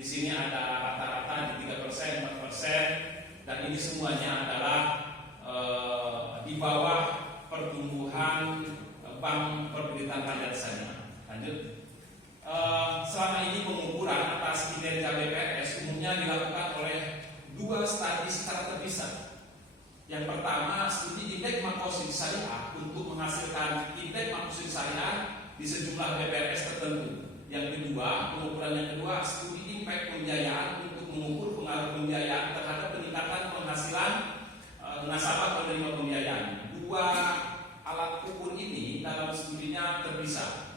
Di sini ada rata-rata di 3%, 4%, dan ini semuanya adalah di bawah pertumbuhan bank perkreditan rakyat saja. Lanjut. Selama ini pengukuran atas kinerja BPRS umumnya dilakukan oleh dua studi secara terpisah. Yang pertama, studi indeks makrosik syariah untuk menghasilkan indeks makrosik syariah di sejumlah BPRS tertentu. Yang kedua, pengukuran yang kedua, studi impact pembiayaan untuk mengukur pengaruh pembiayaan terhadap peningkatan penghasilan nasabah penerima pembiayaan. Dua alat ukur ini dalam studinya terpisah.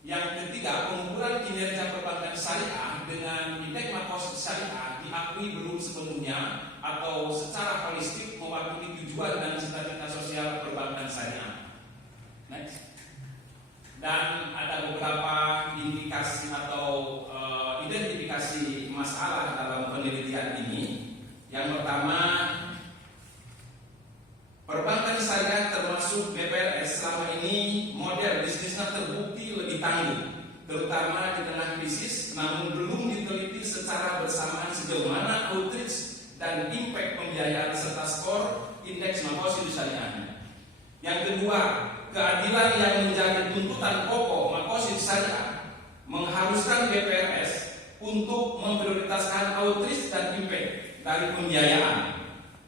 Yang ketiga, pengukuran kinerja perbankan syariah dengan indeks makrosik syariah diakui belum sepenuhnya atau secara holistik mewakili tujuan dan cita-cita sosial perbankan syariah. Next. Dan ada beberapa indikasi atau identifikasi masalah dalam penelitian ini. Yang pertama, perbankan syariah termasuk BPRS selama ini model bisnisnya terbukti lebih tangguh, terutama di tengah krisis, namun belum diteliti secara bersamaan sejauh mana outreach dan impact pembiayaan serta skor indeks makrosik syariah. Yang kedua, keadilan yang menjadi tuntutan pokok makrosik syariah mengharuskan BPRS untuk memprioritaskan outreach dan impact dari pembiayaan.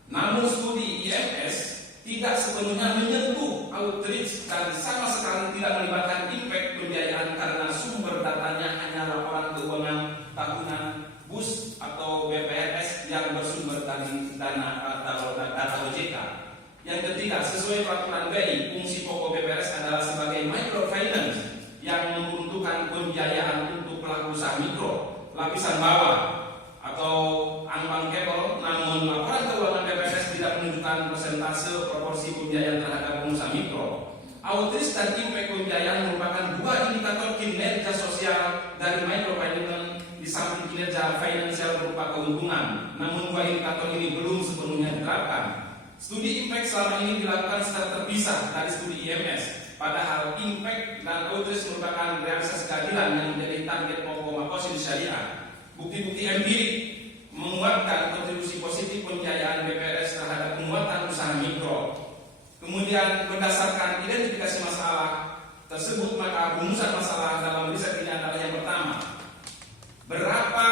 Namun studi IMS tidak sepenuhnya menyentuh outreach dan sama sekali tidak melibatkan impact pembiayaan karena sumber datanya hanya laporan keuangan tahunan BUS atau BPRS yang bersumber dari data OJK. Yang ketiga, sesuai peraturan BI, fungsi pokok BPRS adalah sebagai microfinance yang membutuhkan pembiayaan untuk pelaku usaha mikro, lapisan bawah atau unbankable, namun laporan keuangan BPRS tidak menunjukkan persentase proporsi pembiayaan terhadap pengusaha mikro. Outreach dan impact pembiayaan merupakan dua indikator kinerja sosial dari microfinance di samping kinerja finansial berupa keuntungan. Namun dua indikator ini belum sepenuhnya diterapkan. Studi impact selama ini dilakukan secara terpisah dari studi IMS. Padahal impact dan outreach merupakan realisasi keadilan yang menjadi target pokok makrosik syariah. Bukti-bukti empirik menguatkan kontribusi positif pembiayaan BPRS terhadap penguatan usaha mikro. Kemudian berdasarkan identifikasi masalah tersebut, maka rumusan masalah dalam riset ini adalah yang pertama, berapa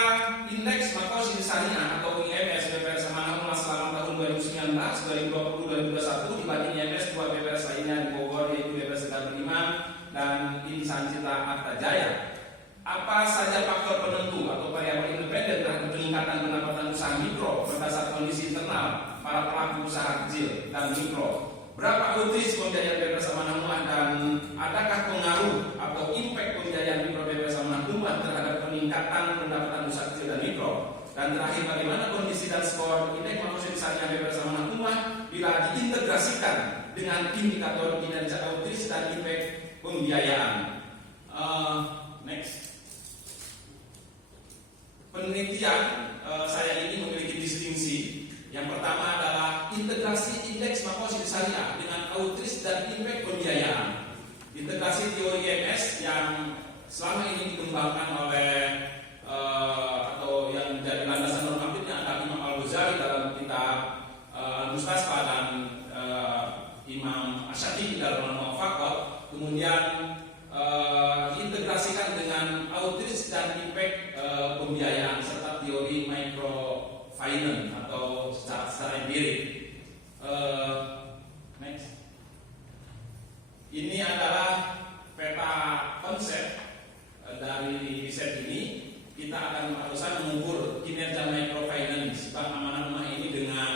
indeks makrosik syariah atau IMS BPRS Manado selama tahun 2019, 2020, 2021 dibanding IMS dua BPRS lainnya di Bogor, yaitu BPRS Tegal Beriman dan Insan Cita Arta Jaya. Apa saja faktor penentu atau variabel independen terhadap peningkatan pendapatan usaha mikro berdasar kondisi internal para pelaku usaha kecil dan mikro? Berapa outreach pembiayaan BPRS Amanah Umah dan adakah pengaruh atau impact pembiayaan mikro BPRS Amanah Umah terhadap peningkatan pendapatan usaha kecil dan mikro? Dan terakhir, bagaimana kondisi dan skor indeks makrosik syariah BPRS Amanah Umah bila diintegrasikan dengan indikator kinerja outreach dan impact pembiayaan? Next. Penelitian saya ini memiliki distingsi. Yang pertama adalah integrasi indeks makrosik syariah dengan outreach dan impact pembiayaan. Integrasi teori IMS yang selama ini dikembangkan oleh atau yang menjadi landasan normatifnya adalah Imam Al-Ghazali dalam kitab Al-Mustasfa dan Imam Asy-Syafi'i dalam Al-Muwafaqah. Kemudian diintegrasikan dengan outreach dan impact pembiayaan serta teori microfinance atau secara empirik. Next. Ini adalah peta konsep dari riset ini. Kita akan berusaha mengukur kinerja microfinance Bank Amanah Umah ini dengan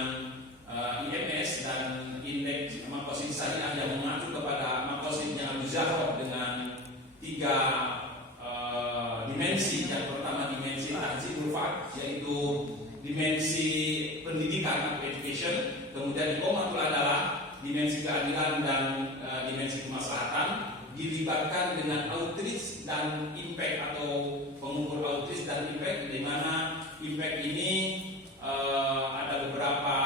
IMS dan indeks makrosik syariah yang mengacu kepada makrosiknya Al-Muzahab dengan tiga dimensi. Yang pertama dimensi tahzibul fard, yaitu dimensi pendidikan atau education. Kemudian ikomatul adalah dimensi keadilan dan dimensi kemaslahatan, dilibatkan dengan outreach dan impact atau pengukur outreach dan impact, di mana impact ini ada beberapa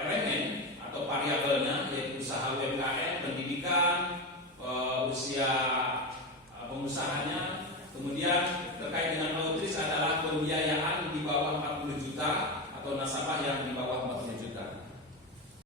elemen atau variabelnya, yaitu usaha UMKM, pendidikan, usia pengusahanya. Kemudian terkait dengan outreach adalah biaya